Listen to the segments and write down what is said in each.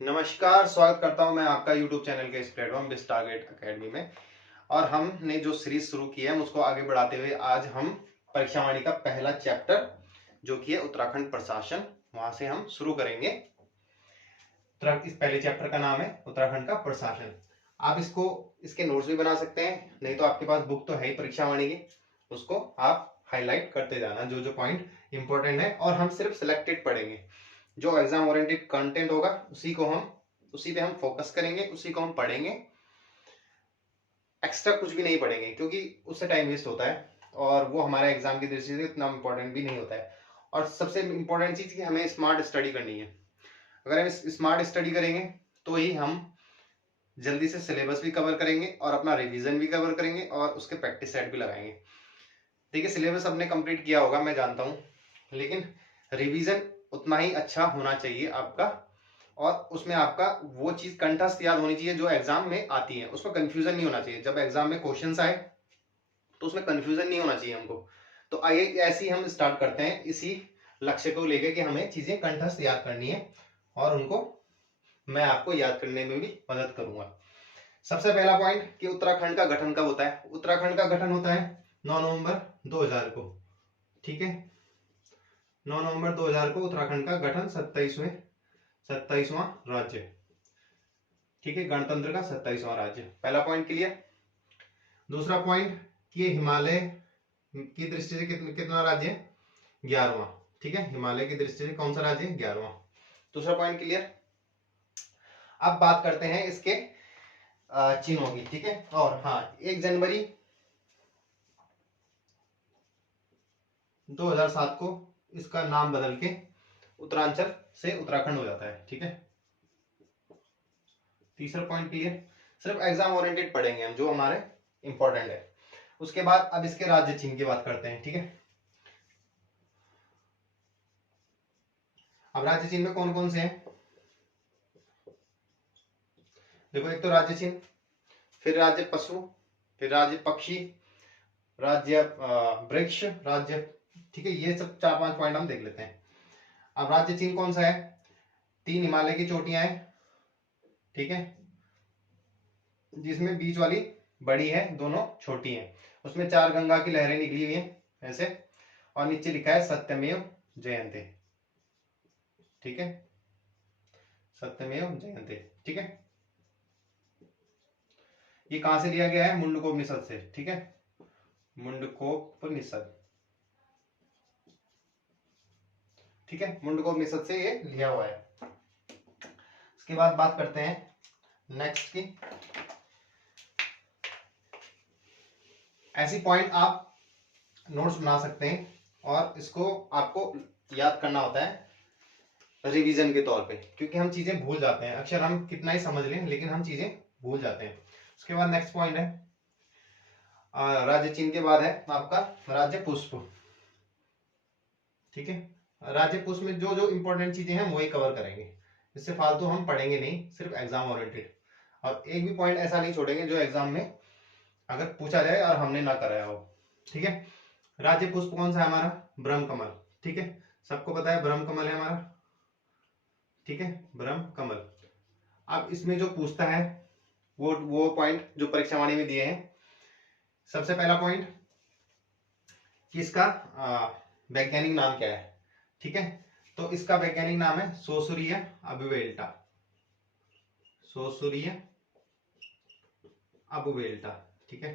नमस्कार, स्वागत करता हूं मैं आपका YouTube चैनल के इस प्लेटफॉर्म बिस टारगेट अकेडमी में। और हमने जो सीरीज शुरू की है उसको आगे बढ़ाते हुए आज हम परीक्षा वाणी का पहला चैप्टर जो कि है उत्तराखंड प्रशासन, वहां से हम शुरू करेंगे। इस पहले चैप्टर का नाम है उत्तराखंड का प्रशासन। आप इसके नोट्स भी बना सकते हैं, नहीं तो आपके पास बुक तो है ही परीक्षा वाणी की, उसको आप हाईलाइट करते जाना जो जो पॉइंट इंपॉर्टेंट है। और हम सिर्फ सिलेक्टेड पढ़ेंगे, जो एग्जाम ओरिएंटेड कंटेंट होगा उसी पे हम फोकस करेंगे, उसी को हम पढ़ेंगे। एक्स्ट्रा कुछ भी नहीं पढ़ेंगे क्योंकि उससे टाइम वेस्ट होता है और वो हमारे एग्जाम की दृष्टि से इतना इंपॉर्टेंट भी नहीं होता है। और सबसे इंपॉर्टेंट चीज कि हमें स्मार्ट स्टडी करनी है। अगर हम स्मार्ट स्टडी करेंगे तो ही हम जल्दी से सिलेबस भी कवर करेंगे और अपना रिवीजन भी कवर करेंगे और उसके प्रैक्टिस सेट भी लगाएंगे। देखिए, सिलेबस हमने कंप्लीट किया होगा मैं जानता हूँ, लेकिन रिवीजन उतना ही अच्छा होना चाहिए आपका। और उसमें आपका वो चीज कंठस्थ याद होनी चाहिए जो एग्जाम में आती है, उसमें कंफ्यूजन नहीं होना चाहिए। जब एग्जाम में क्वेश्चंस आए तो उसमें कंफ्यूजन नहीं होना चाहिए हमको। तो आइए ऐसे ही हम स्टार्ट करते हैं, इसी लक्ष्य को लेकर कि हमें चीजें कंठस्थ याद करनी है और उनको मैं आपको याद करने में भी मदद करूंगा। सबसे पहला पॉइंट कि उत्तराखंड का गठन कब होता है। उत्तराखंड का गठन होता है 9 नवंबर 2000 को। ठीक है, 9 नवंबर 2000 को उत्तराखंड का गठन 27वां राज्य। ठीक है, गणतंत्र का 27वां राज्य। पहला पॉइंट क्लियर। दूसरा पॉइंट कि हिमालय की दृष्टि से कितना राज्य है, 11वां। ठीक है, हिमालय की दृष्टि से कौन सा राज्य है, 11वां। दूसरा पॉइंट क्लियर। अब बात करते हैं इसके चिन्हों की। ठीक है, और हाँ, 1 जनवरी 2007 को इसका नाम बदल के उत्तरांचल से उत्तराखंड हो जाता है। ठीक है, तीसरा पॉइंट क्लियर। सिर्फ एग्जाम ओरिएंटेड पढ़ेंगे हम, जो हमारे इंपॉर्टेंट है। उसके बाद अब इसके राज्य चिन्ह की बात करते हैं। ठीक है, अब राज्य चिन्ह में कौन कौन से हैं देखो। एक तो राज्य चिन्ह, फिर राज्य पशु, फिर राज्य पक्षी, राज्य वृक्ष, राज्य। ठीक है, ये सब 4-5 पॉइंट हम देख लेते हैं। अब राज्य चिन्ह कौन सा है, 3 हिमालय की चोटियां हैं। ठीक है, जिसमें बीच वाली बड़ी है, दोनों छोटी हैं। उसमें 4 गंगा की लहरें निकली हुई हैं ऐसे, और नीचे लिखा है सत्यमेव जयते। ठीक है, सत्यमेव जयते। ठीक है, ये कहां से लिया गया है, मुंडकोपनिषद से। ठीक है, मुंडकोपनिषद। ठीक है, मुंडकोपनिषद से ये लिया हुआ है। इसके बाद बात करते हैं नेक्स्ट की। ऐसी पॉइंट आप नोट्स बना सकते हैं और इसको आपको याद करना होता है रिवीजन के तौर पे, क्योंकि हम चीजें भूल जाते हैं। अक्षर हम कितना ही समझ लें लेकिन हम चीजें भूल जाते हैं। उसके बाद नेक्स्ट पॉइंट है राज्य चिन्ह के बाद है आपका राज्य पुष्प। ठीक है, राज्य पुष्प में जो जो इंपॉर्टेंट चीजें हैं वही कवर करेंगे, इससे फालतू हम पढ़ेंगे नहीं, सिर्फ एग्जाम ओरिएंटेड। और एक भी पॉइंट ऐसा नहीं छोड़ेंगे जो एग्जाम में अगर पूछा जाए और हमने ना कराया हो। ठीक है, राज्य पुष्प कौन सा है हमारा, ब्रह्म कमल। ठीक है, सबको पता है ब्रह्म कमल है हमारा। ठीक है, ब्रह्म कमल। अब इसमें जो पूछता है वो पॉइंट जो परीक्षा वाणी में दिए हैं। सबसे पहला पॉइंट कि इसका वैज्ञानिक नाम क्या है। ठीक है, तो इसका वैज्ञानिक नाम है सोसुरिया अबुवेल्टा। सोसुरिया अबुवेल्टा। ठीक है,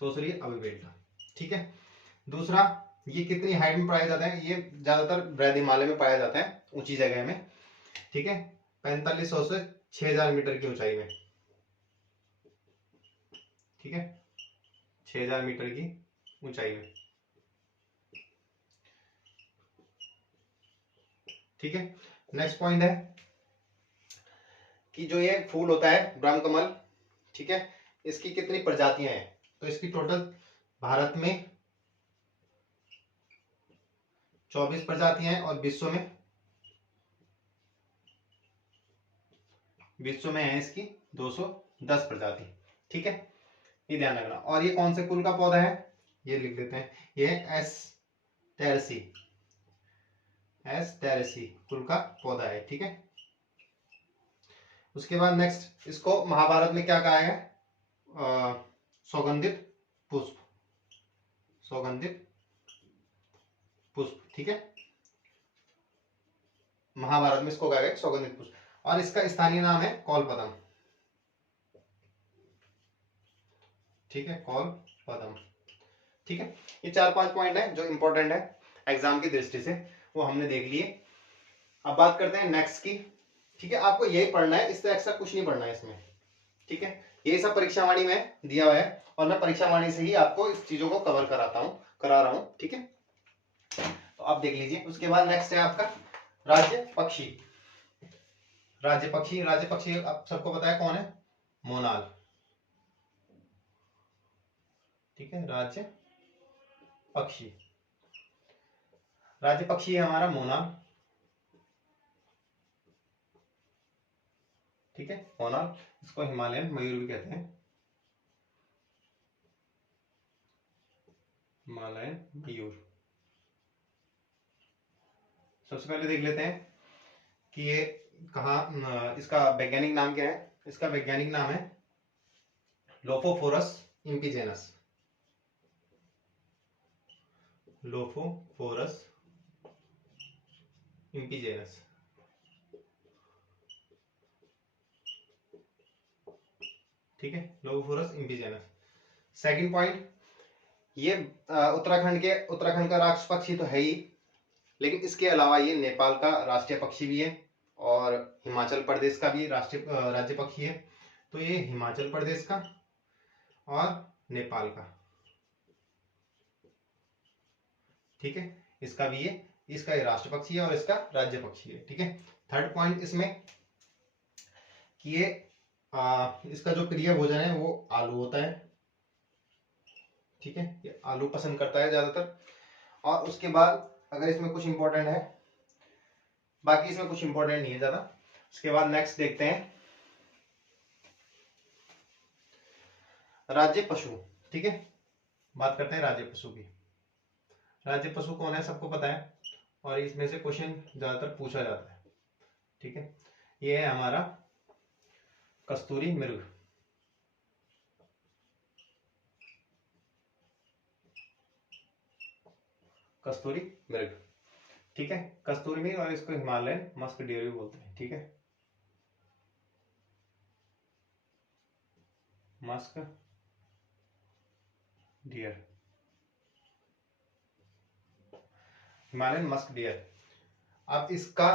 सोसुरिया अबुवेल्टा। ठीक है, दूसरा, ये कितनी हाइट में पाया जाता है, ये ज्यादातर बृहद हिमालय में पाया जाता है, ऊंची जगह में। ठीक है, 4500 से 6000 मीटर की ऊंचाई में। ठीक है, 6000 मीटर की ऊंचाई में। ठीक है, नेक्स्ट पॉइंट है कि जो ये फूल होता है ब्रह्म कमल, ठीक है, इसकी कितनी प्रजातियां हैं। तो इसकी टोटल भारत में 24 प्रजातियां हैं और विश्व में है इसकी 210 प्रजाति। ठीक है, ये ध्यान रखना। और ये कौन से कुल का पौधा है, ये लिख लेते हैं, ये एस टेरसी। एस्टेरेसी कुल का पौधा है, ठीक है। उसके बाद नेक्स्ट इसको महाभारत में क्या कहा है? सौगंधित पुष्प, सौगंधित पुष्प, ठीक है। महाभारत में इसको कहा गया सौगंधित पुष्प, और इसका स्थानीय नाम है कौलपदम, ठीक है, कौलपदम, ठीक है। ये 4-5 पॉइंट है जो इंपॉर्टेंट है एग्जाम की दृष्टि से, वो हमने देख लिए। अब बात करते हैं नेक्स्ट की, ठीक है। आपको यही पढ़ना है, इससे एक्स्ट्रा कुछ नहीं पढ़ना है इसमें, ठीक है। ये सब परीक्षा वाणी में दिया हुआ है और मैं परीक्षा वाणी से ही आपको इस चीजों को कवर करा रहा हूं, ठीक है। तो आप देख लीजिए। उसके बाद नेक्स्ट है आपका राज्य पक्षी। राज्य पक्षी, राज्य पक्षी आप सबको पता है कौन है? मोनाल, ठीक है। राज्य पक्षी, राज्य पक्षी है हमारा मोनाल, ठीक है। मोनाल, इसको हिमालयन मयूर भी कहते हैं, हिमालयन मयूर। सबसे पहले देख लेते हैं कि ये कहाँ, इसका वैज्ञानिक नाम क्या है? इसका वैज्ञानिक नाम है लोफोफोरस इम्पिजेनस, लोफोफोरस इम्पिजेनस, ठीक है, लोफोफोरस इम्पिजेनस। सेकंड पॉइंट, ये उत्तराखंड का राष्ट्र पक्षी तो है ही, लेकिन इसके अलावा ये नेपाल का राष्ट्रीय पक्षी भी है और हिमाचल प्रदेश का भी राष्ट्रीय राज्य पक्षी है। तो ये हिमाचल प्रदेश का और नेपाल का, ठीक है, इसका भी इसका ये राष्ट्र पक्षी है और इसका राज्य पक्षी है, ठीक है। थर्ड पॉइंट इसमें कि ये इसका जो प्रिय भोजन है वो आलू होता है, ठीक है, ये आलू पसंद करता है ज्यादातर। और उसके बाद अगर इसमें कुछ इंपॉर्टेंट है, बाकी इसमें कुछ इंपॉर्टेंट नहीं है ज्यादा। उसके बाद नेक्स्ट देखते हैं राज्य पशु, ठीक है। बात करते हैं राज्य पशु की। राज्य पशु कौन है सबको पता है और इसमें से क्वेश्चन ज्यादातर पूछा जाता है, ठीक है। ये है हमारा कस्तूरी मृग, कस्तूरी मृग, ठीक है, कस्तूरी मृग, और इसको हिमालयन मस्क डियर भी बोलते हैं, ठीक है, musk deer, Himalayan musk deer. अब इसका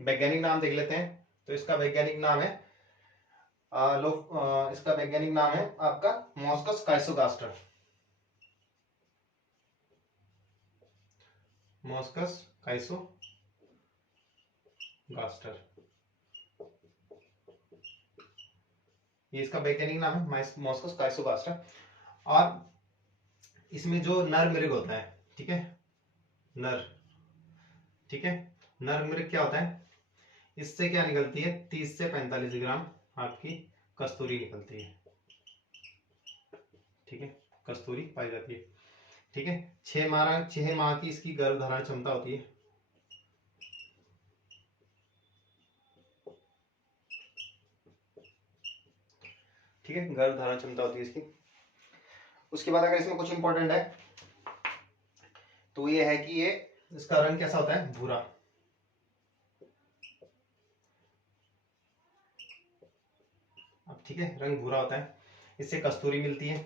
वैज्ञानिक नाम देख लेते हैं। तो इसका वैज्ञानिक नाम है इसका वैज्ञानिक नाम है आपका मॉस्कस काइसोगास्टर, मॉस्कस काइसोगास्टर, ये इसका वैज्ञानिक नाम है मॉस्कस काइसोगास्टर। और इसमें जो नर मृग होता है, ठीक है, नर, ठीक है, नर मृग क्या होता है? इससे क्या निकलती है? 30 से 45 ग्राम आपकी कस्तूरी निकलती है, ठीक है, कस्तूरी पाई जाती है, ठीक है। 6 माह की इसकी गर्भधारण क्षमता होती है, ठीक है, गर्भधारण क्षमता होती है इसकी। उसके बाद अगर इसमें कुछ इंपॉर्टेंट है तो ये है कि ये इसका रंग कैसा होता है? भूरा, अब ठीक है, रंग भूरा होता है, इससे कस्तूरी मिलती है।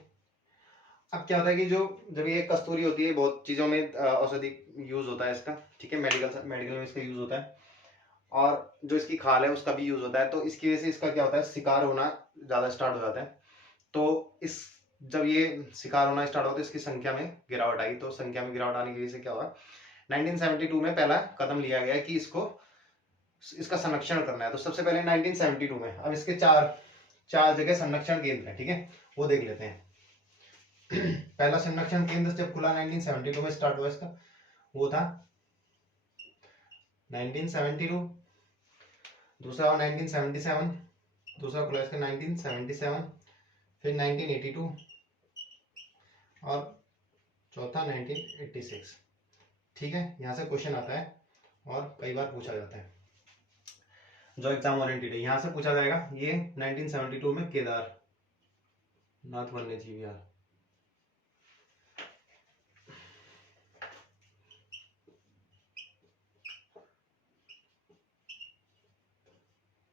अब क्या होता है कि जब ये कस्तूरी होती है, बहुत चीजों में औषधि यूज होता है इसका, ठीक है, मेडिकल में इसका यूज होता है, और जो इसकी खाल है उसका भी यूज होता है। तो इसकी वजह से इसका क्या होता है? शिकार होना ज्यादा स्टार्ट हो जाता है। तो जब ये शिकार होना स्टार्ट होता है, इसकी संख्या में गिरावट आई। तो संख्या में गिरावट आने की वजह से क्या हुआ? 1972 में पहला कदम लिया गया कि इसका संरक्षण करना है। तो सबसे पहले 1972 में, अब इसके चार जगह संरक्षण केंद्र है, ठीक है, वो देख लेते हैं। पहला संरक्षण केंद्र जब खुला 1972 में स्टार्ट हुआ इसका, वो था 1972, दूसरा 1977, दूसरा खुला इसका 1977, फिर 1982 और चौथा 1986, ठीक है, यहाँ से क्वेश्चन आता है और कई बार पूछा जाता है, जो एग्जाम ओरिएंटेड है। यहाँ से पूछा जाएगा, ये 1972 में केदारनाथ वन्य जीव विहार,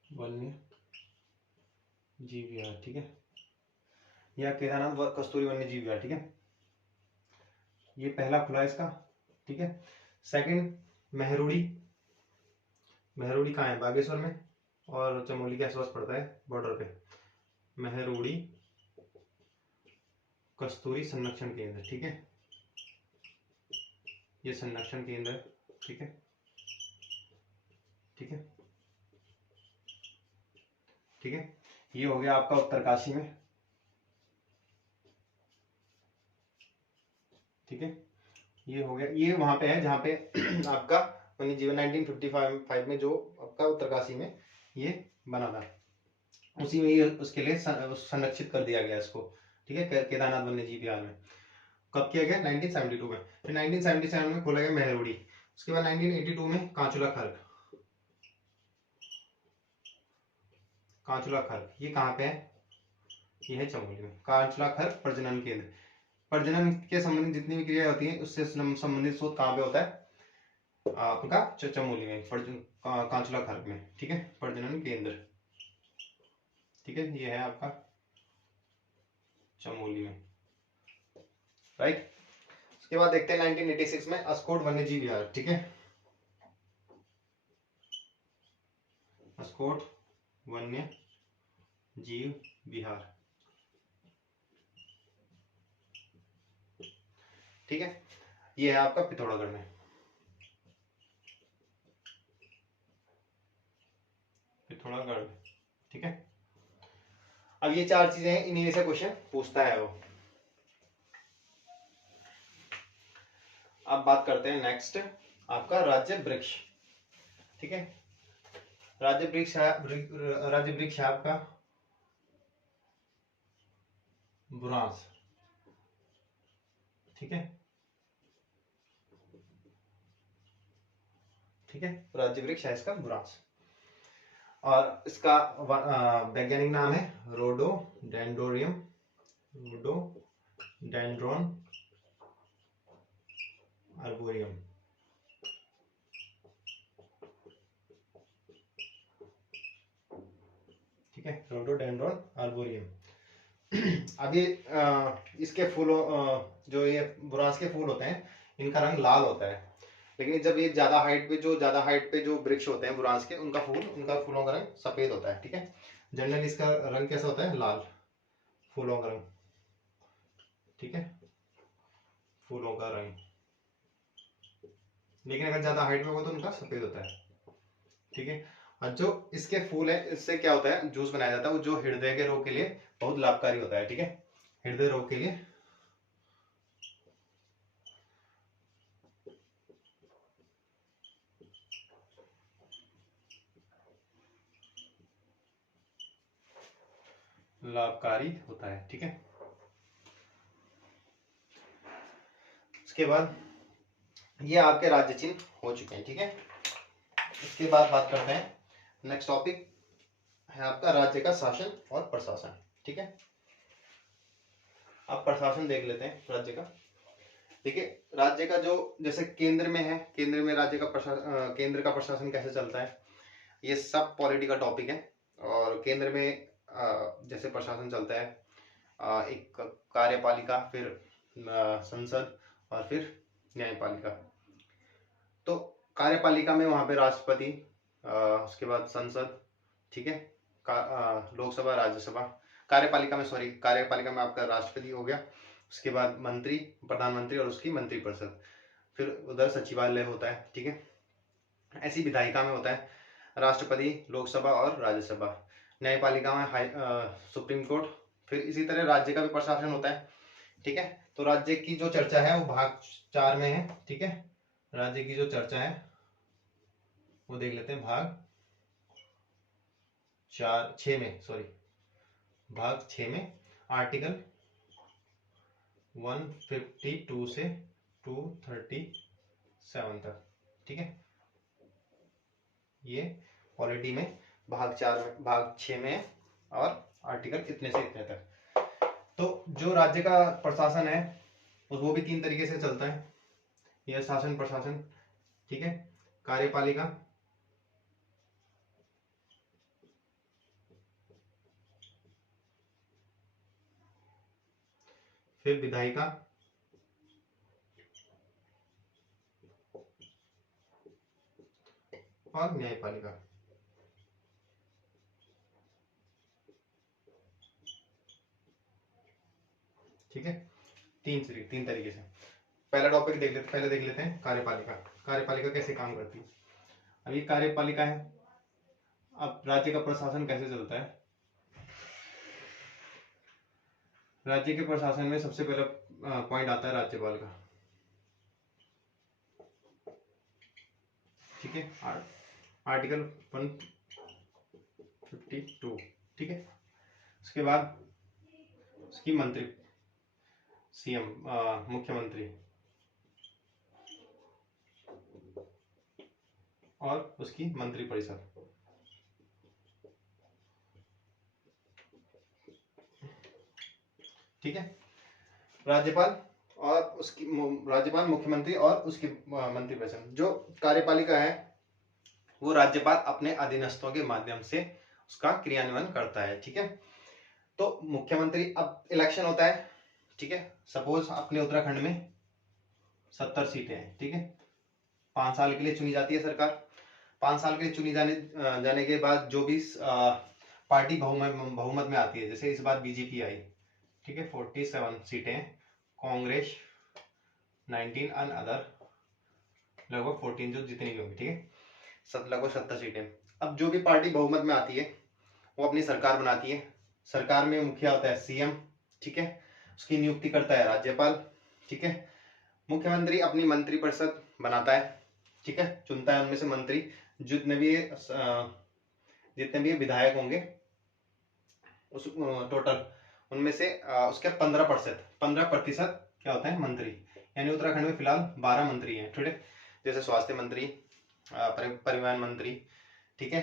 वन्य जीव विहार, ठीक है, या केदारनाथ कस्तूरी वन्य जीव विहार, ठीक है। ये पहला खुला है इसका, ठीक है। सेकंड मेहरुड़ी, मेहरुड़ी कहाँ है, बागेश्वर में और चमोली के आसपास पड़ता है, बॉर्डर पे। मेहरुड़ी कस्तूरी संरक्षण केंद्र, ठीक है, ये संरक्षण केंद्र है, ठीक है, ठीक है, ठीक है। ये हो गया आपका उत्तरकाशी में, ठीक है, ये हो गया, ये वहां पे है जहाँ पे आपका वन्य जीवन 1955 में जो आपका उत्तरकाशी में ये बना था, उसी में ये उसके लिए संरक्षित कर दिया गया इसको, ठीक है, केदारनाथ वन्य जीव विहार में। कब किया गया, 1972 में। फिर 1977 में खोला गया मेहरुड़ी। उसके बाद 1982 में कांचुला खर्क, कांचुला खर्क ये कहाँ पे है, ये है चमोली में। कांचुला खर्क प्रजनन केंद्र, प्रजनन के संबंधित जितनी भी क्रिया होती है उससे संबंधित शोध कहाँ पे होता है, आपका चमोली में, कांचुला खर्क में, ठीक है, प्रजनन केंद्र, ठीक है, ये है आपका चमोली में, राइट। उसके बाद देखते हैं 1986 में अस्कोट वन्य जीव विहार, ठीक है, अस्कोट वन्य जीव विहार, ठीक है, ये है आपका पिथौरागढ़ में, पिथौरागढ़, ठीक है। अब ये चार चीजें हैं, इन्हीं से क्वेश्चन पूछता है वो। अब बात करते हैं नेक्स्ट आपका राज्य वृक्ष, ठीक है। राज्य वृक्ष है आपका बुरांस, ठीक है, ठीक है, राज्य वृक्ष है इसका बुरांस, और इसका वैज्ञानिक नाम है रोडोडेंड्रोनियम, रोडोडेंड्रॉन आर्बोरियम, ठीक है, रोडोडेंड्रॉन आर्बोरियम। अब ये इसके फूलों जो ये बुरांस के फूल होते हैं इनका रंग लाल होता है, लेकिन जब ये ज्यादा हाइट पे जो वृक्ष होते हैं बुरांस के, उनका फूलों का रंग सफेद होता है, ठीक है। जनरली इसका रंग कैसा होता है, लाल, फूलों का रंग, ठीक है, फूलों का रंग, लेकिन अगर ज्यादा हाइट में हो तो उनका सफेद होता है, ठीक है। और जो इसके फूल है इससे क्या होता है, जूस बनाया जाता है, वो जो हृदय के रोग के लिए बहुत लाभकारी होता है, ठीक है, हृदय रोग के लिए लाभकारी होता है, ठीक है। उसके बाद ये आपके राज्य चिन्ह हो चुके हैं, ठीक है। इसके बाद बात करते हैं, नेक्स्ट टॉपिक है आपका राज्य का शासन और प्रशासन, ठीक है। आप प्रशासन देख लेते हैं राज्य का। देखिए राज्य का जो जैसे केंद्र में है, केंद्र में राज्य का प्रशासन, केंद्र का प्रशासन कैसे चलता है, ये सब पॉलिटी का टॉपिक है। और केंद्र में जैसे प्रशासन चलता है, एक कार्यपालिका, फिर संसद और फिर न्यायपालिका। तो कार्यपालिका में वहां पे राष्ट्रपति, उसके बाद संसद, ठीक है, लोकसभा, राज्यसभा। कार्यपालिका में आपका राष्ट्रपति हो गया, उसके बाद मंत्री, प्रधानमंत्री और उसकी मंत्रिपरिषद, फिर उधर सचिवालय होता है, ठीक है। ऐसी विधायिका में होता है राष्ट्रपति, लोकसभा और राज्यसभा। न्यायपालिका में सुप्रीम कोर्ट। फिर इसी तरह राज्य का भी प्रशासन होता है, ठीक है। तो राज्य की जो चर्चा है वो भाग 4 में है, ठीक है। राज्य की जो चर्चा है वो देख लेते हैं भाग 6 में, भाग 6 में आर्टिकल 152 से 237 7 तक, ठीक है। ये पॉलिटी में भाग 4 में, भाग 6 में है, और आर्टिकल इतने से इतने तक। तो जो राज्य का प्रशासन है वो भी 3 तरीके से चलता है, यह शासन प्रशासन, ठीक है। कार्यपालिका, फिर विधायिका, और न्यायपालिका, ठीक है। 3 तरीके से। पहला टॉपिक पहले देख लेते हैं कार्यपालिका। कार्यपालिका कैसे काम करती है। अब ये कार्यपालिका है, अब राज्य का प्रशासन कैसे चलता है। राज्य के प्रशासन में सबसे पहला पॉइंट आता है राज्यपाल का, ठीक है। आर्टिकल 152, ठीक है। उसके बाद उसकी मंत्री, सीएम, मुख्यमंत्री, और उसकी मंत्रिपरिषद, ठीक है। राज्यपाल और उसकी राज्यपाल, मुख्यमंत्री और उसकी मंत्रिपरिषद। जो कार्यपालिका है वो राज्यपाल अपने अधीनस्थों के माध्यम से उसका क्रियान्वयन करता है, ठीक है। तो मुख्यमंत्री, अब इलेक्शन होता है, ठीक है। सपोज अपने उत्तराखंड में 70 सीटें हैं, ठीक है। 5 साल के लिए चुनी जाती है सरकार। 5 साल के लिए चुनी जाने के बाद जो भी पार्टी बहुमत में आती है, जैसे इस बार बीजेपी आई, ठीक है, 47 सीटें, कांग्रेस 19 एंड अदर लगभग 14, जो जितनी भी होंगी, ठीक है, लगभग 70 सीटें। अब जो भी पार्टी बहुमत में आती है वो अपनी सरकार बनाती है। सरकार में मुखिया होता है सीएम, ठीक है। उसकी नियुक्ति करता है राज्यपाल, ठीक है। मुख्यमंत्री अपनी मंत्रिपरिषद बनाता है, ठीक है, चुनता है उनमें से मंत्री, जितने भी विधायक होंगे उस टोटल, उनमें से उसके 15% क्या होता है, मंत्री। यानी उत्तराखंड में फिलहाल 12 मंत्री हैं, ठीक है। जैसे स्वास्थ्य मंत्री, परिवहन मंत्री, ठीक है,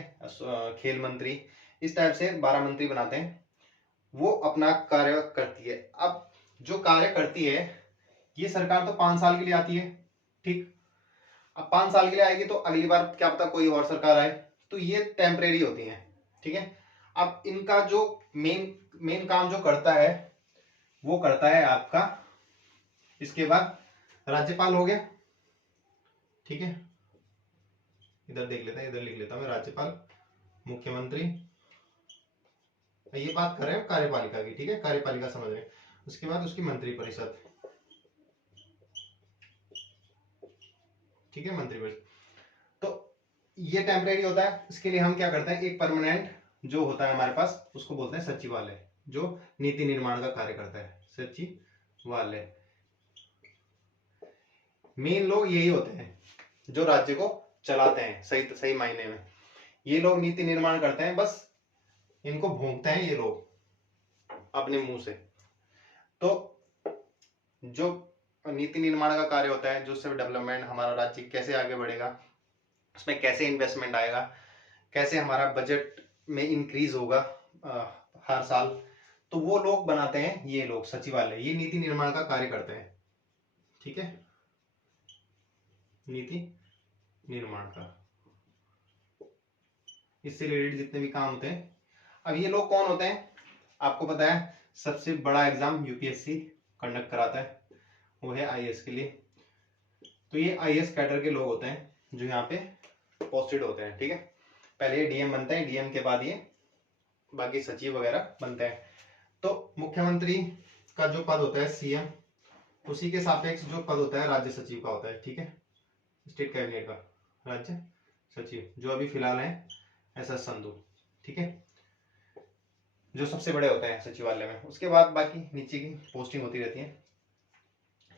खेल मंत्री, इस टाइप से 12 मंत्री बनाते हैं। वो अपना कार्य करती है। अब जो कार्य करती है, ये सरकार तो 5 साल के लिए आती है, ठीक। अब 5 साल के लिए आएगी तो अगली बार क्या पता कोई और सरकार आए, तो ये टेम्परेरी होती है, ठीक है। अब इनका जो मेन काम जो करता है वो करता है आपका, इसके बाद राज्यपाल हो गया, ठीक है। इधर देख लेते हैं, इधर लिख लेता हूं मैं, राज्यपाल, मुख्यमंत्री, ये बात कर रहे हैं कार्यपालिका की, ठीक है, कार्यपालिका समझ रहे हैं। उसके बाद उसकी मंत्रिपरिषद, ठीक है, मंत्रिपरिषद। तो ये टेम्परेरी होता है। इसके लिए हम क्या करते हैं, एक परमानेंट जो होता है हमारे पास, उसको बोलते हैं सचिवालय, जो नीति निर्माण का कार्य करता है, सचिवालय। मेन लोग यही होते हैं जो राज्य को चलाते हैं, सही सही मायने में। ये लोग नीति निर्माण करते हैं, बस इनको भोंकते हैं ये लोग अपने मुंह से। तो जो नीति निर्माण का कार्य होता है, जो सिर्फ डेवलपमेंट, हमारा राज्य कैसे आगे बढ़ेगा, उसमें कैसे इन्वेस्टमेंट आएगा, कैसे हमारा बजट में इंक्रीज होगा हर साल, तो वो लोग बनाते हैं, ये लोग सचिवालय, ये नीति निर्माण का कार्य करते हैं, ठीक है, नीति निर्माण का, इससे रिलेटेड जितने भी काम होते हैं। अब ये लोग कौन होते हैं, आपको पता है, सबसे बड़ा एग्जाम यूपीएससी कंडक्ट कराता है, वो है आईएएस के लिए। तो ये आईएएस कैडर के लोग होते हैं जो यहाँ पे पोस्टेड होते हैं, ठीक है। पहले ये डीएम बनते हैं, डीएम के बाद ये बाकी सचिव वगैरह बनते हैं। तो मुख्यमंत्री का जो पद होता है सीएम, उसी के सापेक्ष जो पद होता है राज्य सचिव का होता है, ठीक है, स्टेट कैबिनेट का राज्य सचिव, जो अभी फिलहाल है एसएस संधू, ठीक है, जो सबसे बड़े होते हैं सचिवालय में। उसके बाद बाकी नीचे की पोस्टिंग होती रहती है।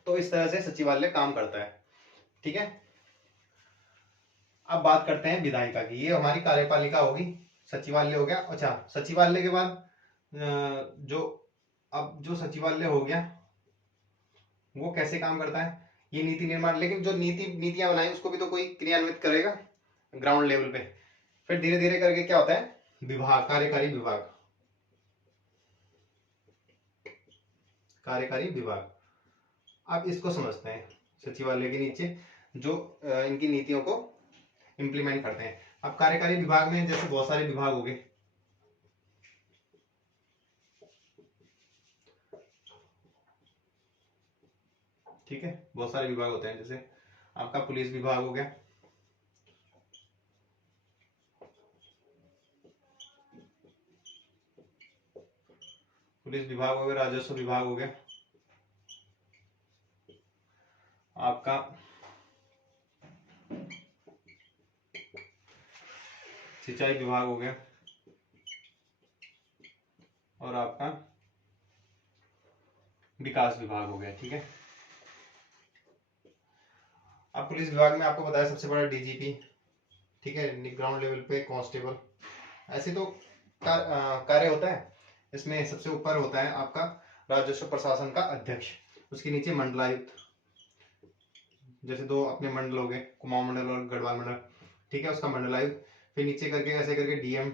तो इस तरह से सचिवालय काम करता है, ठीक है। अब बात करते हैं विधायिका की। ये हमारी कार्यपालिका होगी, सचिवालय हो गया। अच्छा, सचिवालय के बाद जो सचिवालय हो गया वो कैसे काम करता है, ये नीति निर्माण, लेकिन जो नीतियां बनाई उसको भी तो कोई क्रियान्वित करेगा ग्राउंड लेवल पे। फिर धीरे धीरे करके क्या होता है, विभाग, कार्यकारी विभाग, कार्यकारी विभाग। अब इसको समझते हैं, सचिवालय के नीचे जो इनकी नीतियों को इम्प्लीमेंट करते हैं। अब कार्यकारी विभाग में जैसे बहुत सारे विभाग हो गए, ठीक है, बहुत सारे विभाग होते हैं। जैसे आपका पुलिस विभाग हो गया, पुलिस विभाग हो गया, राजस्व विभाग हो गया, आपका सिंचाई विभाग हो गया, और आपका विकास विभाग हो गया, ठीक है। अब पुलिस विभाग में आपको बताया सबसे बड़ा डीजीपी, ठीक है, ग्राउंड लेवल पे कांस्टेबल, ऐसे तो कार्य होता है। इसमें सबसे ऊपर होता है आपका राजस्व प्रशासन का अध्यक्ष, उसके नीचे मंडलायुक्त, जैसे दो अपने मंडल हो गए, कुमाऊं मंडल और गढ़वाल मंडल, ठीक है, उसका मंडलायुक्त। फिर नीचे करके ऐसे करके डीएम,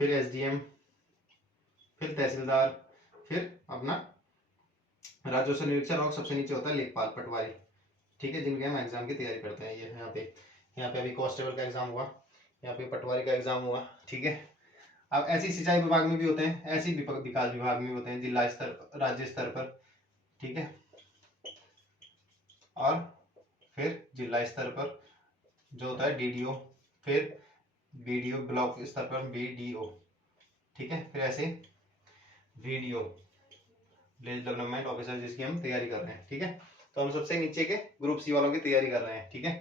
फिर एसडीएम, फिर तहसीलदार, फिर अपना राजस्व निरीक्षक, और सबसे नीचे होता है लेखपाल, पटवारी, ठीक है, जिनके हम एग्जाम की तैयारी करते हैं। ये यहाँ पे अभी कांस्टेबल का एग्जाम हुआ, यहाँ पे पटवारी का एग्जाम हुआ, ठीक है। अब ऐसी सिंचाई विभाग में भी होते हैं, ऐसी विकास विभाग में भी होते हैं, जिला स्तर, राज्य स्तर पर, ठीक है, और फिर जिला स्तर पर जो होता है डीडीओ, फिर बीडीओ, ब्लॉक स्तर पर बीडीओ, ठीक है, फिर ऐसे वीडीओ, विलेज डेवलपमेंट ऑफिसर, जिसकी हम तैयारी कर रहे हैं, ठीक है। तो हम सबसे नीचे के ग्रुप सी वालों की तैयारी कर रहे हैं, ठीक है।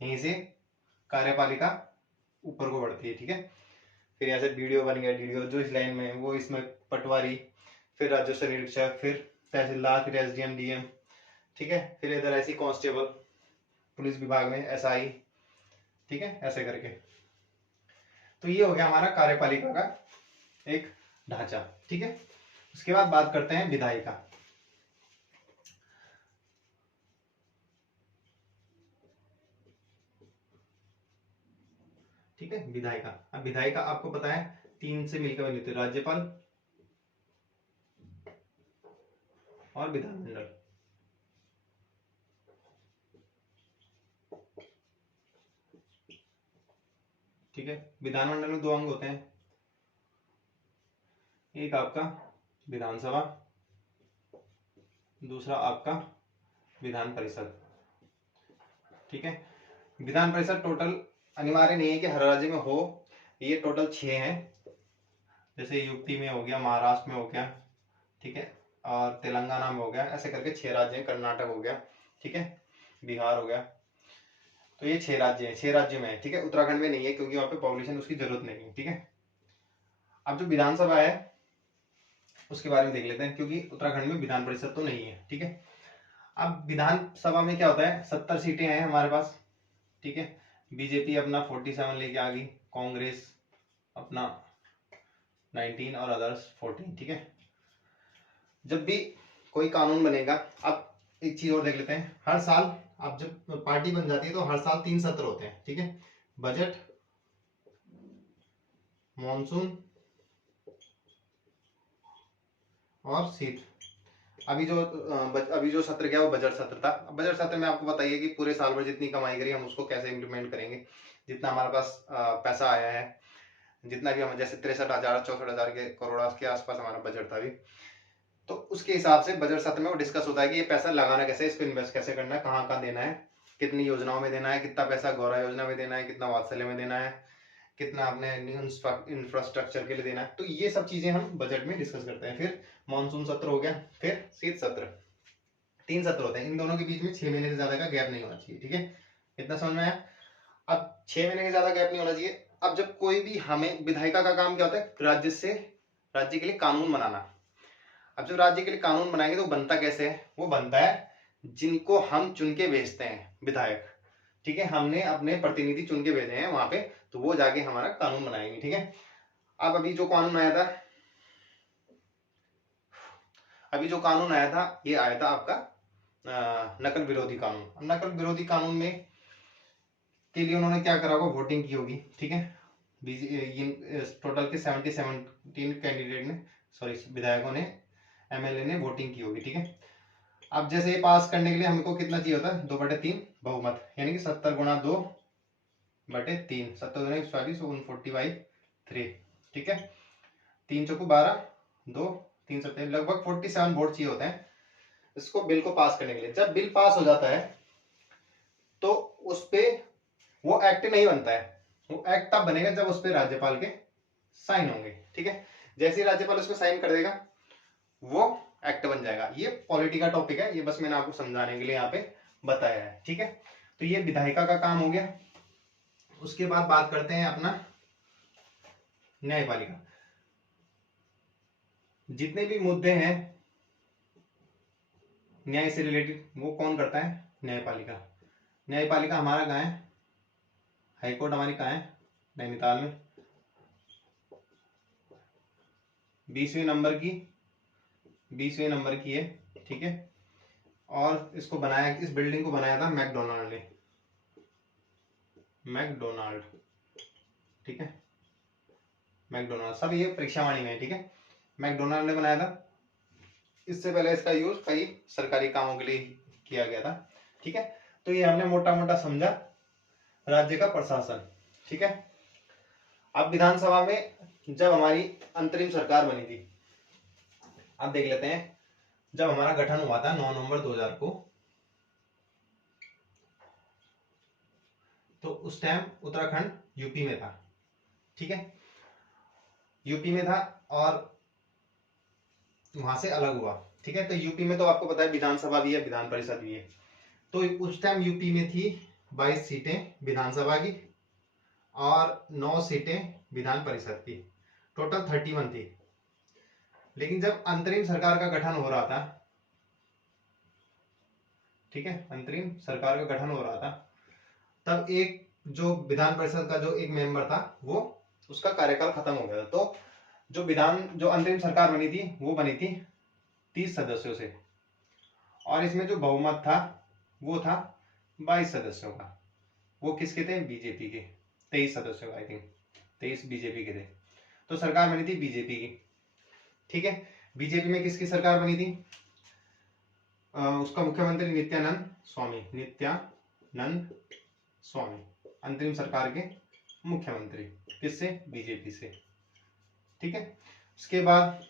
यहीं से कार्यपालिका ऊपर को बढ़ती है, ठीक है। फिर यहाँ से बीडीओ बन गया, डीडीओ जो इस लाइन में है वो, इसमें पटवारी, फिर राजस्व निरीक्षक, फिर तहसीलदार, फिर एसडीएम, डीएम, ठीक है। फिर इधर ऐसी कांस्टेबल, पुलिस विभाग में एसआई, ठीक है, ऐसे करके। तो ये हो गया हमारा कार्यपालिका का एक ढांचा, ठीक है। उसके बाद बात करते हैं विधायिका, ठीक है, विधायिका। अब विधायिका आपको पता है तीन से मिलकर बनी होती है, राज्यपाल और विधानमंडल, ठीक है। विधानमंडल में दो अंग होते हैं, एक आपका विधानसभा, दूसरा आपका विधान परिषद, ठीक है। विधान परिषद टोटल अनिवार्य नहीं है कि हर राज्य में हो, ये टोटल 6 हैं। जैसे यूपी में हो गया, महाराष्ट्र में हो गया, ठीक है, और तेलंगाना में हो गया, ऐसे करके 6 राज्य हैं, कर्नाटक हो गया, ठीक है, बिहार हो गया। तो ये 6 राज्य हैं, 6 राज्यों में है, ठीक है। उत्तराखंड में नहीं है क्योंकि वहां पे पॉपुलेशन उसकी जरूरत नहीं है, ठीक है। अब जो विधानसभा है उसके बारे में देख लेते हैं, क्योंकि उत्तराखंड में विधान परिषद तो नहीं है, ठीक है। अब विधानसभा में क्या होता है, 70 सीटें हैं हमारे पास, ठीक है। बीजेपी अपना 47 लेके आ गई, कांग्रेस अपना 19 और अदर्स 14, ठीक है। जब भी कोई कानून बनेगा, अब एक चीज और देख लेते हैं, हर साल अब जब पार्टी बन जाती है तो हर साल 3 सत्र होते हैं, ठीक है। बजट, मॉनसून और शीत। अभी जो सत्र गया वो बजट सत्र था। बजट सत्र में आपको बताइए कि पूरे साल भर जितनी कमाई करी हम उसको कैसे इम्प्लीमेंट करेंगे, जितना हमारे पास पैसा आया है, जितना भी हम, जैसे 63,000 64,000 के करोड़ के आसपास हमारा बजट था अभी, तो उसके हिसाब से बजट सत्र में वो डिस्कस होता है कि ये पैसा लगाना कैसे, इसको इन्वेस्ट कैसे करना है, कहाँ कहाँ देना है, कितनी योजनाओं में देना है, कितना पैसा गौरा योजना में देना है, कितना वात्सल्य में देना है, कितना अपने इंफ्रास्ट्रक्चर के लिए देना है। तो ये सब चीजें हम बजट में डिस्कस करते हैं। फिर मानसून सत्र हो गया, फिर शीत सत्र, 3 सत्र होते हैं। इन दोनों के बीच में 6 महीने से ज्यादा का गैप नहीं होना चाहिए, ठीक है। इतना समझ में आया। अब 6 महीने के ज्यादा गैप नहीं होना चाहिए। अब जब कोई भी, हमें विधायिका का काम क्या होता है, राज्य के लिए कानून बनाना। अब जब राज्य के लिए कानून बनाएंगे तो बनता कैसे है, वो बनता है जिनको हम चुन के भेजते हैं, विधायक, ठीक है। हमने अपने प्रतिनिधि चुन के भेजे हैं वहां पे, तो वो जाके हमारा कानून बनाएंगे, ठीक है। अब अभी जो कानून आया था, ये आया था आपका नकल विरोधी कानून। अब नकल विरोधी कानून में के लिए उन्होंने क्या करा होगा, वोटिंग की होगी, ठीक है। टोटल के 17 कैंडिडेट ने, सॉरी विधायकों ने, एमएलए ने वोटिंग की होगी, ठीक है। अब जैसे ये पास करने के लिए हमको कितना चाहिए होता है, 2/3 बहुमत, यानी कि 70 गुणा 2/3, 70 40 140/3, ठीक है। 3 चौको 12, 2 3 7 लगभग 47 वोट चाहिए होते हैं इसको बिल को पास करने के लिए। जब बिल पास हो जाता है तो उस पे वो एक्ट नहीं बनता है, वो एक्ट तब बनेगा जब उस पे राज्यपाल के साइन होंगे, ठीक है। जैसे ही राज्यपाल उस पे साइन कर देगा वो एक्ट बन जाएगा। ये पॉलिटी का टॉपिक है, ये बस मैंने आपको समझाने के लिए यहाँ पे बताया है, ठीक है। तो ये विधायिका का काम हो गया। उसके बाद बात करते हैं अपना न्यायपालिका। जितने भी मुद्दे हैं न्याय से रिलेटेड वो कौन करता है, न्यायपालिका। न्यायपालिका हमारा कहाँ है, हाईकोर्ट हमारी कहाँ है, नैनीताल में। 20वें नंबर की है, ठीक है। और इसको बनाया, इस बिल्डिंग को बनाया था मैकडोनाल्ड ने, मैकडोनाल्ड, ठीक है। मैकडोनाल्ड, सब ये परीक्षावाणी में है, ठीक है। मैकडोनाल्ड ने बनाया था। इससे पहले इसका यूज कई सरकारी कामों के लिए किया गया था, ठीक है। तो ये हमने मोटा मोटा समझा राज्य का प्रशासन, ठीक है। अब विधानसभा में जब हमारी अंतरिम सरकार बनी थी, अब देख लेते हैं जब हमारा गठन हुआ था 9 नवंबर 2000 को, तो उस टाइम उत्तराखंड यूपी में था, ठीक है। यूपी में था और वहां से अलग हुआ, ठीक है। तो यूपी में तो आपको पता है विधानसभा भी है, विधान परिषद भी है। तो उस टाइम यूपी में थी 22 सीटें विधानसभा की और 9 सीटें विधान परिषद की, टोटल 31 थी। लेकिन जब अंतरिम सरकार का गठन हो रहा था, ठीक है, अंतरिम सरकार का गठन हो रहा था, तब एक जो विधान परिषद का जो एक मेंबर था वो, उसका कार्यकाल खत्म हो गया था। तो जो अंतरिम सरकार बनी थी वो बनी थी 30 सदस्यों से, और इसमें जो बहुमत था वो था 22 सदस्यों का। वो किसके थे, बीजेपी के, 23 सदस्यों का, आई थिंक 23 बीजेपी के थे। तो सरकार बनी थी बीजेपी की, ठीक है। बीजेपी में किसकी सरकार बनी थी, उसका मुख्यमंत्री नित्यानंद स्वामी, अंतरिम सरकार के मुख्यमंत्री, किससे, बीजेपी से, ठीक है। उसके बाद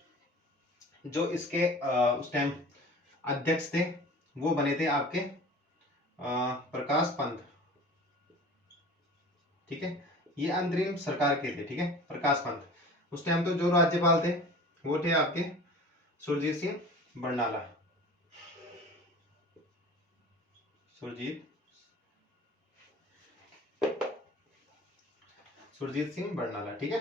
जो इसके उस टाइम अध्यक्ष थे वो बने थे आपके प्रकाश पंत, ठीक है। ये अंतरिम सरकार के थे, ठीक है, प्रकाश पंत। उस टाइम तो जो राज्यपाल थे वो थे आपके सुरजीत सिंह बरनाला, सुरजीत सिंह बरनाला, ठीक है।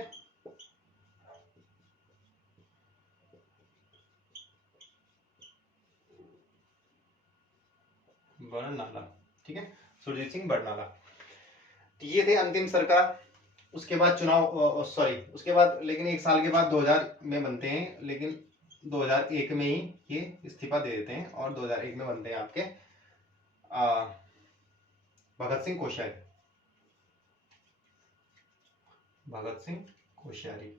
बरनाला, ठीक है, सुरजीत सिंह बरनाला। ये थे अंतिम सरकार। उसके बाद चुनाव, सॉरी उसके बाद, लेकिन एक साल के बाद 2000 में बनते हैं, लेकिन 2001 में ही ये इस्तीफा दे देते हैं और 2001 में बनते हैं आपके भगत सिंह कोश्यारी,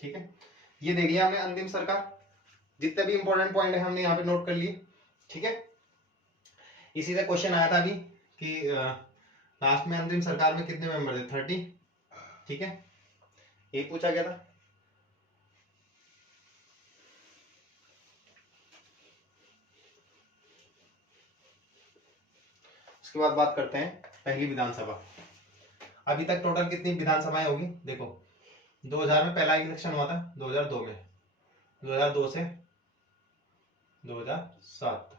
ठीक है। ये देख लिया हमने अंतिम सरकार। जितने भी इंपॉर्टेंट पॉइंट है हमने यहाँ पे नोट कर लिए, ठीक है। इसी से क्वेश्चन आया था अभी कि लास्ट में अंतिम सरकार में कितने मेंबर थे, 30, ठीक है, ये पूछा गया था। उसके बाद बात करते हैं पहली विधानसभा। अभी तक टोटल कितनी विधानसभाएं होगी, देखो 2000 में पहला इलेक्शन हुआ था, 2002 में, 2002 से 2007,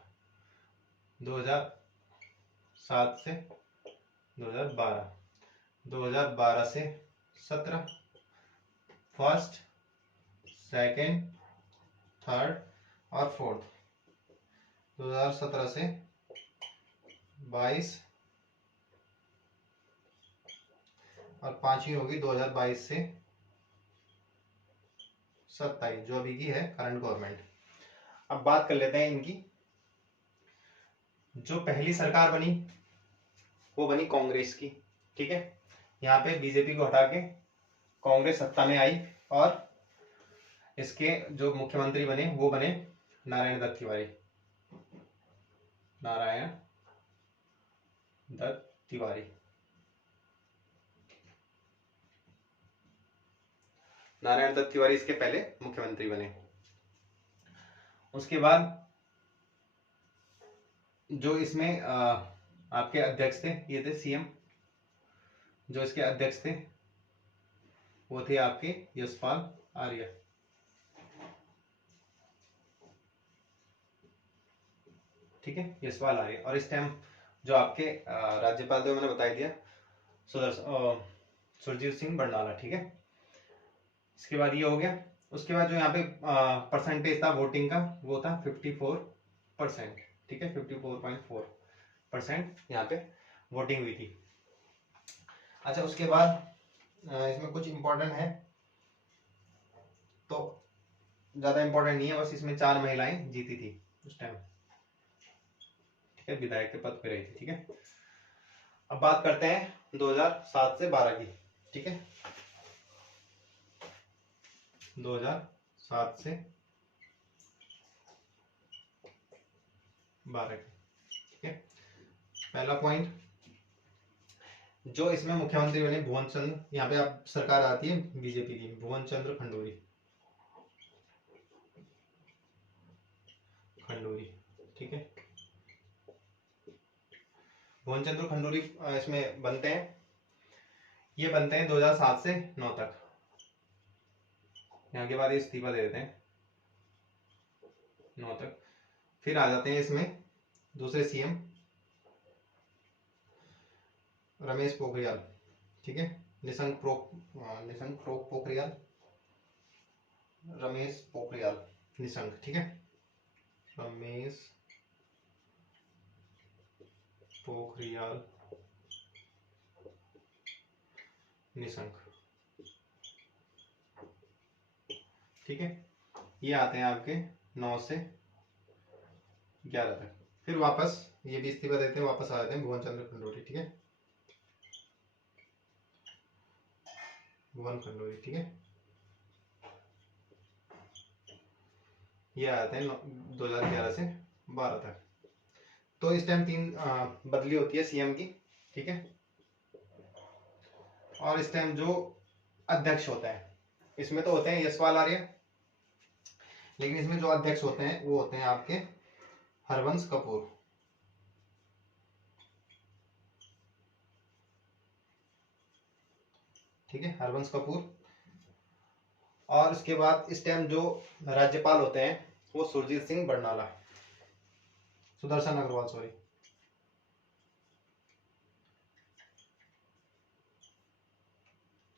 2007 से 2012, 2012 से 17, फर्स्ट, सेकेंड, थर्ड और फोर्थ, 2017 से 22 और पांचवी होगी 2022 से 27, जो अभी की है करंट गवर्नमेंट। अब बात कर लेते हैं इनकी जो पहली सरकार बनी वो बनी कांग्रेस की, ठीक है। यहाँ पे बीजेपी को हटा के कांग्रेस सत्ता में आई और इसके जो मुख्यमंत्री बने वो बने नारायण दत्त तिवारी। नारायण दत्त तिवारी। नारायण दत्त तिवारी इसके पहले मुख्यमंत्री बने। उसके बाद जो इसमें आपके अध्यक्ष थे, ये थे सीएम। जो इसके अध्यक्ष थे वो थे आपके यशपाल आर्य। ठीक है, यशपाल आर्य। और इस टाइम जो आपके राज्यपाल थे मैंने बता दिया, सुरजीत सिंह बरनाला। ठीक है, इसके बाद ये हो गया। उसके बाद जो यहाँ पे परसेंटेज था वोटिंग का वो था 54%। ठीक है, 54.4% यहाँ पे वोटिंग हुई थी। अच्छा, उसके बाद इसमें कुछ इंपॉर्टेंट है तो ज्यादा इंपॉर्टेंट नहीं है, बस इसमें 4 महिलाएं जीती थी उस टाइम। ठीक है, विधायक के पद पे रही थी। ठीक है, अब बात करते हैं 2007 से 12 की। ठीक है, 2007 से 12 की। ठीक है, पहला पॉइंट, जो इसमें मुख्यमंत्री बने भुवन चंद्र, यहाँ पे आप सरकार आती है बीजेपी की, भुवन चंद्र खंडूरी। ठीक है, भुवन चंद्र खंडूरी इसमें बनते हैं। ये बनते हैं 2007 से 9 तक। यहाँ के बाद इस्तीफा दे देते हैं 9 तक। फिर आ जाते हैं इसमें दूसरे सीएम रमेश पोखरियाल। ठीक है, निशंक पोखरियाल, रमेश पोखरियाल निशंक। ठीक है, रमेश पोखरियाल निशंक। ठीक है, ये आते हैं आपके 9 से 11 तक। फिर वापस ये भी इस्तीफा देते हैं, वापस आ जाते हैं भुवन चंद्र खंडूरी। ठीक है, भुवन खंडूरी। ठीक है, ये आते हैं 2011 से 12 तक। तो इस टाइम 3 बदली होती है सीएम की। ठीक है, और इस टाइम जो अध्यक्ष होता है इसमें तो होते हैं यशपाल आर्य, लेकिन इसमें जो अध्यक्ष होते हैं वो होते हैं आपके हरवंश कपूर। ठीक है, हरवंश कपूर। और उसके बाद इस टाइम जो राज्यपाल होते हैं वो सुरजीत सिंह बरनाला, सुदर्शन अग्रवाल, सॉरी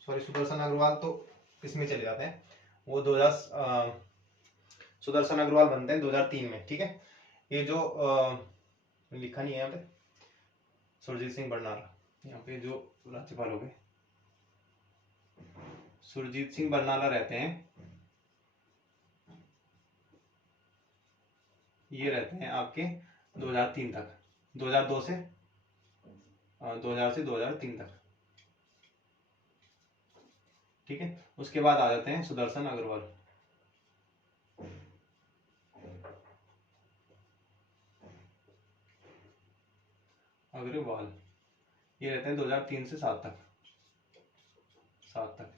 सुदर्शन अग्रवाल तो इसमें चले जाते हैं। वो 2000 सुदर्शन अग्रवाल बनते हैं 2003 में। ठीक है, ये जो लिखा नहीं है यहाँ पे, सुरजीत सिंह बरनाला, यहाँ पे जो राज्यपाल हो गए सुरजीत सिंह बरनाला रहते हैं, ये रहते हैं आपके 2003 तक, 2002 से 2000 से 2003 तक। ठीक है, उसके बाद आ जाते हैं सुदर्शन अग्रवाल। ये रहते हैं 2003 से 7 तक।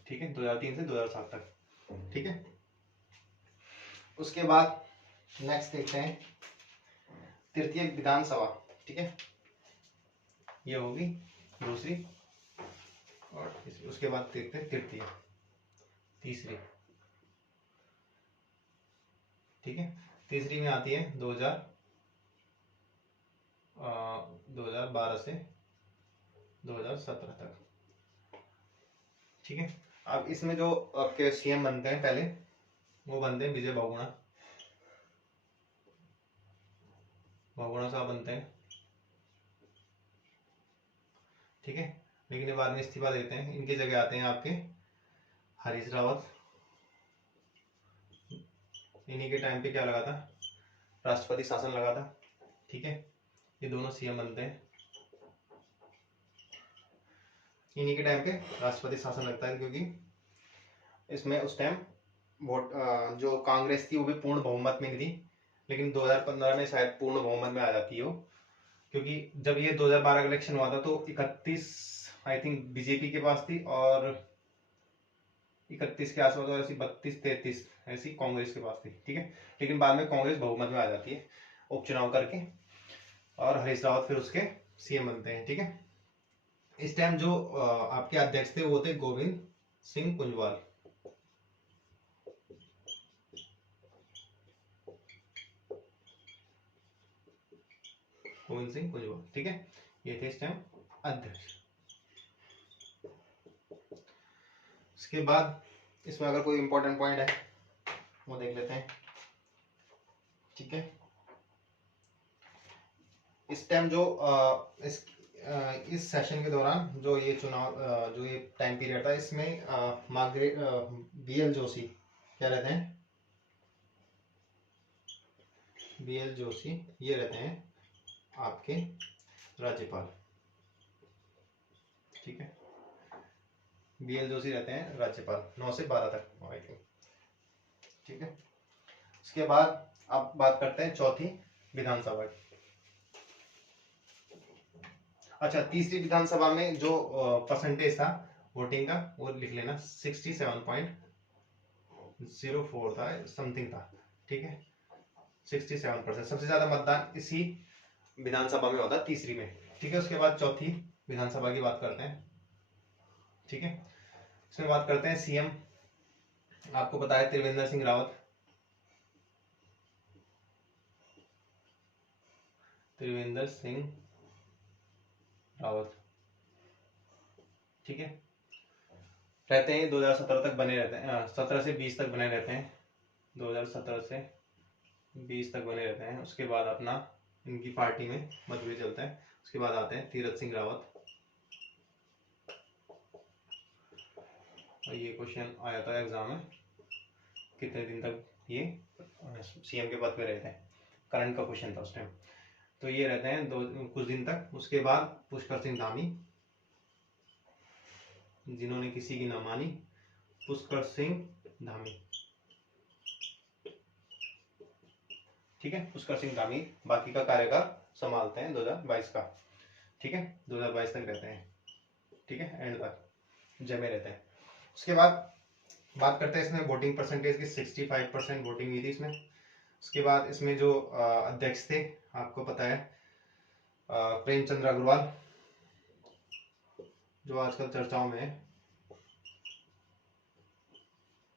ठीक है, 2003 से 2007 तक। ठीक है, उसके बाद नेक्स्ट देखते हैं तृतीय विधानसभा। ठीक है, ये होगी दूसरी, और उसके बाद देखते हैं तीसरी। ठीक है, तीसरी में आती है 2012 से 2017 तक। ठीक है, अब इसमें जो आपके सीएम बनते हैं पहले वो बनते हैं विजय बहुगुणा साहब बनते हैं। ठीक है, लेकिन ये बाद में इस्तीफा देते हैं। इनकी जगह आते हैं आपके हरीश रावत। इन्हीं के टाइम पे क्या लगा था, राष्ट्रपति शासन लगा था। ठीक है, ये दोनों सीएम बनते हैं। इन्हीं के टाइम पे राष्ट्रपति शासन लगता है, क्योंकि इसमें उस टाइम वोट जो कांग्रेस थी वो भी पूर्ण बहुमत में नहीं थी, लेकिन 2015 में शायद पूर्ण बहुमत में आ जाती है वो, क्योंकि जब ये 2012 का इलेक्शन हुआ था तो 31 आई थिंक बीजेपी के पास थी और 31 के आसपास, और ऐसी 32-33 ऐसी कांग्रेस के पास थी। ठीक है, लेकिन बाद में कांग्रेस बहुमत में आ जाती है उपचुनाव करके, और हरीश रावत फिर उसके सीएम बनते हैं। ठीक है, इस टाइम जो आपके अध्यक्ष थे वो थे गोविंद सिंह कुंजवाल। गोविंद सिंह कुंजवाल, ठीक है, ये थे इस टाइम अध्यक्ष। इसके बाद इसमें अगर कोई इंपॉर्टेंट पॉइंट है वो देख लेते हैं। ठीक है, इस टाइम जो इस सेशन के दौरान जो ये चुनाव जो ये टाइम पीरियड था, इसमें मार्गरेट बीएल जोशी क्या रहते हैं, बीएल जोशी ये रहते हैं आपके राज्यपाल। ठीक है, बीएल जोशी रहते हैं राज्यपाल 9 से 12 तक आई थिंक। ठीक है, उसके बाद अब बात करते हैं चौथी विधानसभा की। अच्छा, तीसरी विधानसभा में जो परसेंटेज था वोटिंग का वो लिख लेना, 67.04 था समथिंग था। ठीक है, 67%, सबसे ज्यादा मतदान इसी विधानसभा में होता है, तीसरी में। ठीक है, उसके बाद चौथी विधानसभा की बात करते हैं। ठीक है, इसमें बात करते हैं सीएम, आपको पता है त्रिवेंद्र सिंह रावत, त्रिवेंद्र सिंह रावत। ठीक है, रहते हैं 2017 तक बने रहते हैं, 17 से 20 तक बने रहते हैं, 2017 से 20 तक बने रहते हैं। उसके बाद अपना इनकी पार्टी में मतभेद चलता है। उसके बाद आते हैं तीरथ सिंह रावत, और ये क्वेश्चन आया था एग्जाम में, कितने दिन तक ये सीएम के पद पे रहते हैं, करंट का क्वेश्चन था उस टाइम। तो ये रहते हैं कुछ दिन तक। उसके बाद पुष्कर सिंह धामी, जिन्होंने किसी की ना मानी, पुष्कर सिंह धामी। ठीक है, पुष्कर सिंह धामी बाकी का कार्यकाल संभालते हैं 2022 का। ठीक है, 2022 तक रहते हैं। ठीक है, एंड तक जमे रहते हैं। उसके बाद बात करते हैं इसमें वोटिंग परसेंटेज की, 65% वोटिंग हुई थी इसमें। उसके बाद इसमें जो अध्यक्ष थे आपको पता है प्रेमचंद्र अग्रवाल, जो आजकल चर्चाओं में है,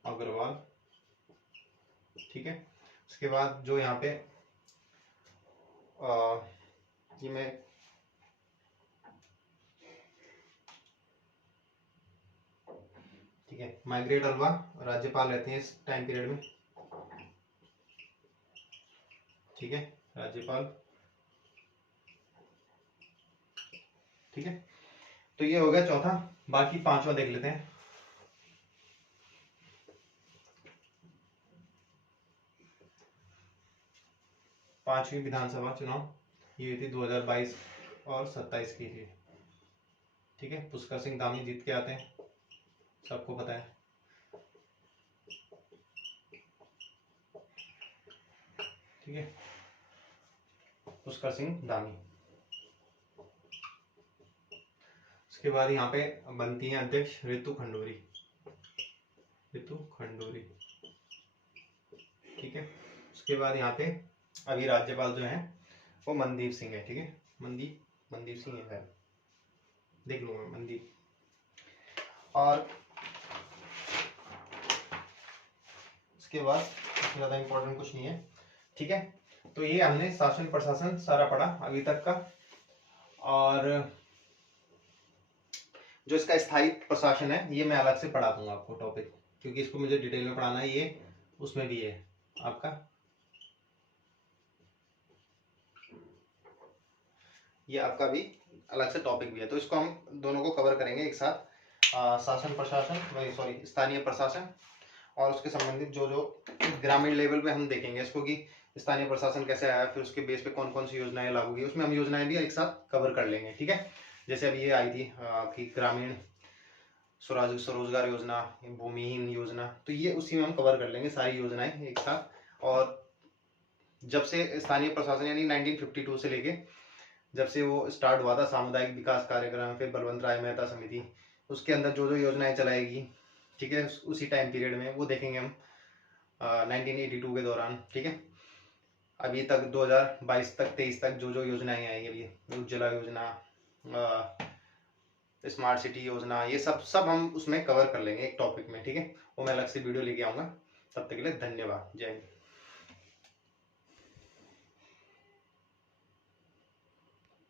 अग्रवाल। ठीक है, उसके बाद जो यहाँ पे ये मैं ठीक है, मार्गरेट अल्वा राज्यपाल रहते हैं इस टाइम पीरियड में। ठीक है, राज्यपाल। ठीक है, तो ये हो गया चौथा। बाकी पांचवा देख लेते हैं। पांचवी विधानसभा चुनाव ये थी 2022 और 27 की थी। ठीक है, पुष्कर सिंह धामी जीत के आते हैं, सबको पता है। ठीक है, पुष्कर सिंह धामी। उसके बाद यहाँ पे बनती है अध्यक्ष रितु खंडूरी, रितु खंडूरी। ठीक है, उसके बाद यहाँ पे अभी राज्यपाल जो है वो मनदीप सिंह है। ठीक है, मनदीप सिंह है, देख लूंगा मनदीप। और उसके बाद ज्यादा इंपॉर्टेंट कुछ नहीं है। ठीक है, तो ये हमने शासन प्रशासन सारा पढ़ा अभी तक का। और जो इसका स्थायी प्रशासन है ये मैं अलग से पढ़ा दूंगा आपको टॉपिक, क्योंकि इसको मुझे डिटेल में पढ़ाना है, ये उसमें भी है आपका। ये आपका भी अलग से टॉपिक भी है, तो इसको हम दोनों को कवर करेंगे एक साथ। शासन प्रशासन, सॉरी स्थानीय प्रशासन, और उसके संबंधित जो जो ग्रामीण लेवल पे हम देखेंगे इसको कि स्थानीय प्रशासन कैसे आया, फिर उसके बेस पे कौन कौन सी योजनाएं लागू की, उसमें हम योजनाएं भी एक साथ कवर कर लेंगे। ठीक है, जैसे अभी ये आई थी कि ग्रामीण स्वरोजगार योजना, भूमिहीन योजना, तो ये उसी में हम कवर कर लेंगे सारी योजनाएं एक साथ। और जब से स्थानीय प्रशासन यानी 1952 से लेके जब से वो स्टार्ट हुआ था सामुदायिक विकास कार्यक्रम, फिर बलवंत राय मेहता समिति, उसके अंदर जो जो योजनाएं चलाएगी, ठीक है, उसी टाइम पीरियड में वो देखेंगे हम 1982 के दौरान। ठीक है, अभी तक 2022 तक 23 तक जो जो योजनाएं आएंगी, अभी उज्ज्वला योजना, स्मार्ट सिटी योजना, ये सब सब हम उसमें कवर कर लेंगे एक टॉपिक में। ठीक है, वो मैं अलग से वीडियो लेके आऊंगा। तब तक के लिए धन्यवाद, जय हिंद।